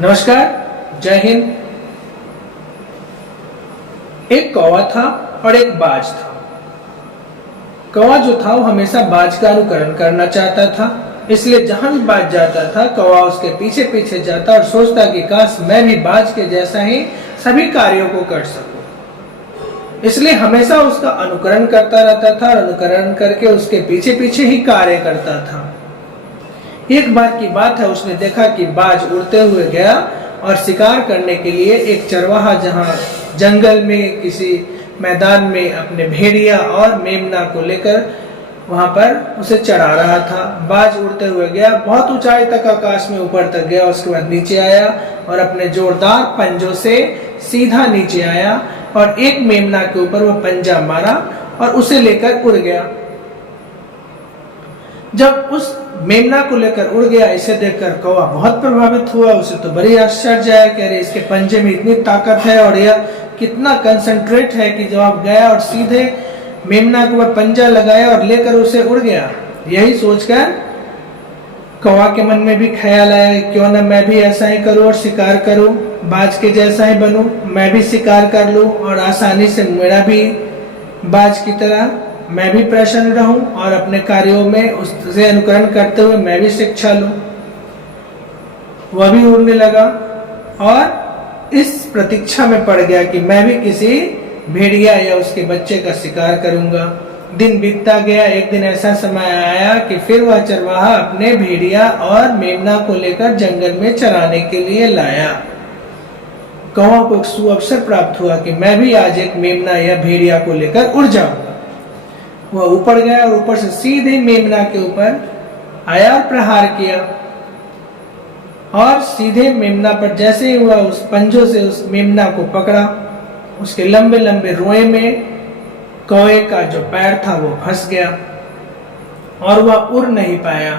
नमस्कार, जय हिंद। एक कौवा था और एक बाज था। कौवा जो था वो हमेशा बाज का अनुकरण करना चाहता था, इसलिए जहां भी बाज जाता था कौवा उसके पीछे पीछे जाता और सोचता कि काश मैं भी बाज के जैसा ही सभी कार्यों को कर सकूं। इसलिए हमेशा उसका अनुकरण करता रहता था और अनुकरण करके उसके पीछे पीछे ही कार्य करता था। एक बार की बात है, उसने देखा कि बाज उड़ते हुए गया और शिकार करने के लिए एक चरवाहा जहां जंगल में किसी मैदान में अपने भेड़िया और मेमना को लेकर वहां पर उसे चरा रहा था। बाज उड़ते हुए गया, बहुत ऊंचाई तक आकाश में ऊपर तक गया, उसके बाद नीचे आया और अपने जोरदार पंजों से सीधा नीचे आया और एक मेमना के ऊपर वो पंजा मारा और उसे लेकर उड़ गया। जब उस मेमना को लेकर उड़ गया, इसे देखकर कौवा बहुत प्रभावित हुआ। उसे तो बड़ी आश्चर्य आया कि अरे इसके पंजे में इतनी ताकत है और यह कितना कंसंट्रेट है कि जब आप गया और सीधे मेमना के ऊपर पंजा लगाया और लेकर उसे उड़ गया। यही सोचकर कौवा के मन में भी ख्याल आया, क्यों न मैं भी ऐसा ही करूं और शिकार करूं, बाज के जैसा ही बनूं, मैं भी शिकार कर लूं और आसानी से मेरा भी बाज की तरह मैं भी प्रसन्न रहूं और अपने कार्यों में उससे अनुकरण करते हुए मैं भी शिक्षा लूं। वह भी उड़ने लगा और इस प्रतीक्षा में पड़ गया कि मैं भी किसी भेड़िया या उसके बच्चे का शिकार करूंगा। दिन बीतता गया। एक दिन ऐसा समय आया कि फिर वह चरवाहा अपने भेड़िया और मेमना को लेकर जंगल में चराने के लिए लाया। कौवा को एक सुअवसर प्राप्त हुआ कि मैं भी आज एक मेमना या भेड़िया को लेकर उड़ जाऊंगा। वह ऊपर गया और ऊपर से सीधे मेमना के ऊपर आया और प्रहार किया और सीधे मेमना पर जैसे ही वह उस पंजों से उस मेमना को पकड़ा, उसके लंबे लंबे रोए में कौवे का जो पैर था वो फंस गया और वह उड़ नहीं पाया।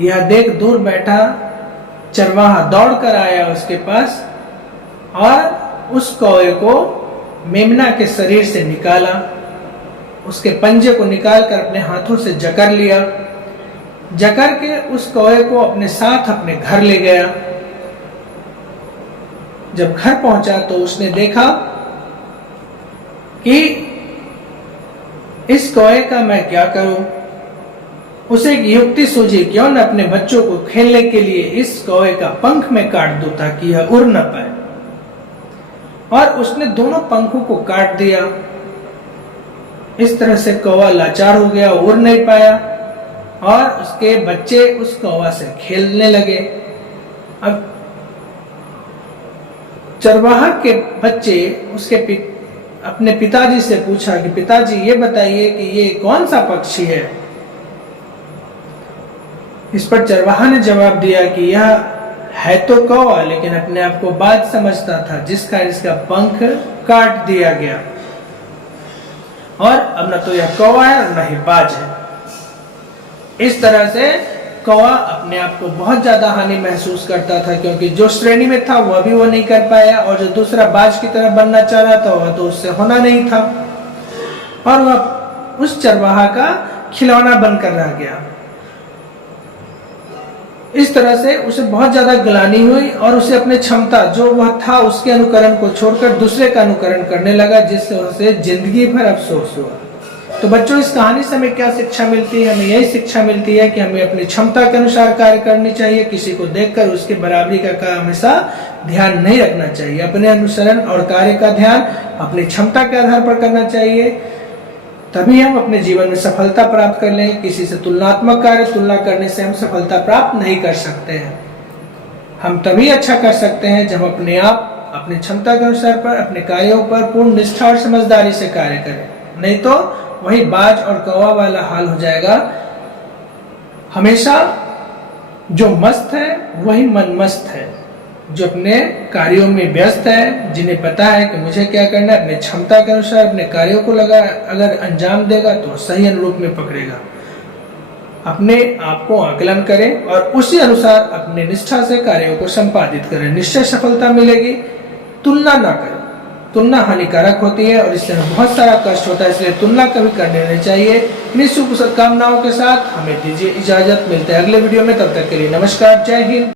यह देख दूर बैठा चरवाहा दौड़ कर आया उसके पास और उस कौवे को मेमना के शरीर से निकाला, उसके पंजे को निकालकर अपने हाथों से जकड़ लिया। जकड़ के उस कौवे को अपने साथ अपने घर ले गया। जब घर पहुंचा तो उसने देखा कि इस कौवे का मैं क्या करूं। उसे एक युक्ति सूझी, क्यों न अपने बच्चों को खेलने के लिए इस कौवे का पंख में काट दूं ताकि यह उड़ न पाए। और उसने दोनों पंखों को काट दिया। इस तरह से कौवा लाचार हो गया, उड़ नहीं पाया और उसके बच्चे उस कौवा से खेलने लगे। अब चरवाहा के बच्चे अपने पिताजी से पूछा कि पिताजी ये बताइए कि ये कौन सा पक्षी है। इस पर चरवाहा ने जवाब दिया कि यह है तो कौवा, लेकिन अपने आप को बाज समझता था, जिस कारण इसका पंख काट दिया गया और अब न तो यह कौवा है और न ही बाज है। इस तरह से कौवा अपने आप को बहुत ज्यादा हानि महसूस करता था, क्योंकि जो श्रेणी में था वह भी वो नहीं कर पाया और जो दूसरा बाज की तरह बनना चाह रहा था वह तो उससे होना नहीं था और वह उस चरवाहा का खिलौना बनकर रह गया। इस तरह से उसे बहुत ज्यादा ग्लानि हुई और उसे अपनी क्षमता जो वह था उसके अनुकरण को छोड़कर दूसरे का अनुकरण करने लगा, जिससे उसे जिंदगी भर अफसोस हुआ। तो बच्चों, इस कहानी से हमें क्या शिक्षा मिलती है? हमें यही शिक्षा मिलती है कि हमें अपनी क्षमता के अनुसार कार्य करनी चाहिए। किसी को देखकर उसके बराबरी का हमेशा ध्यान नहीं रखना चाहिए। अपने अनुसरण और कार्य का ध्यान अपनी क्षमता के आधार पर करना चाहिए, तभी हम अपने जीवन में सफलता प्राप्त कर लें। किसी से तुलनात्मक कार्य तुलना करने से हम सफलता प्राप्त नहीं कर सकते हैं। हम तभी अच्छा कर सकते हैं जब हम अपने आप अपनी क्षमता के अनुसार पर अपने कार्यों पर पूर्ण निष्ठा और समझदारी से कार्य करें। नहीं तो वही बाज और कौवा वाला हाल हो जाएगा। हमेशा जो मस्त है वही मनमस्त है, जो अपने कार्यों में व्यस्त है, जिन्हें पता है कि मुझे क्या करना है, अपने क्षमता के अनुसार अपने कार्यों को अगर अंजाम देगा तो सही अनुरूप में पकड़ेगा। अपने आप को आकलन करें और उसी अनुसार अपने निष्ठा से कार्यों को संपादित करें, निश्चय सफलता मिलेगी। तुलना ना करें, तुलना हानिकारक होती है और इससे बहुत सारा कष्ट होता है, इसलिए तुलना कभी करने नहीं चाहिए। इन्हीं शुभ कामनाओं के साथ हमें दीजिए इजाजत। मिलते हैं अगले वीडियो में, तब तक के लिए नमस्कार, जय हिंद।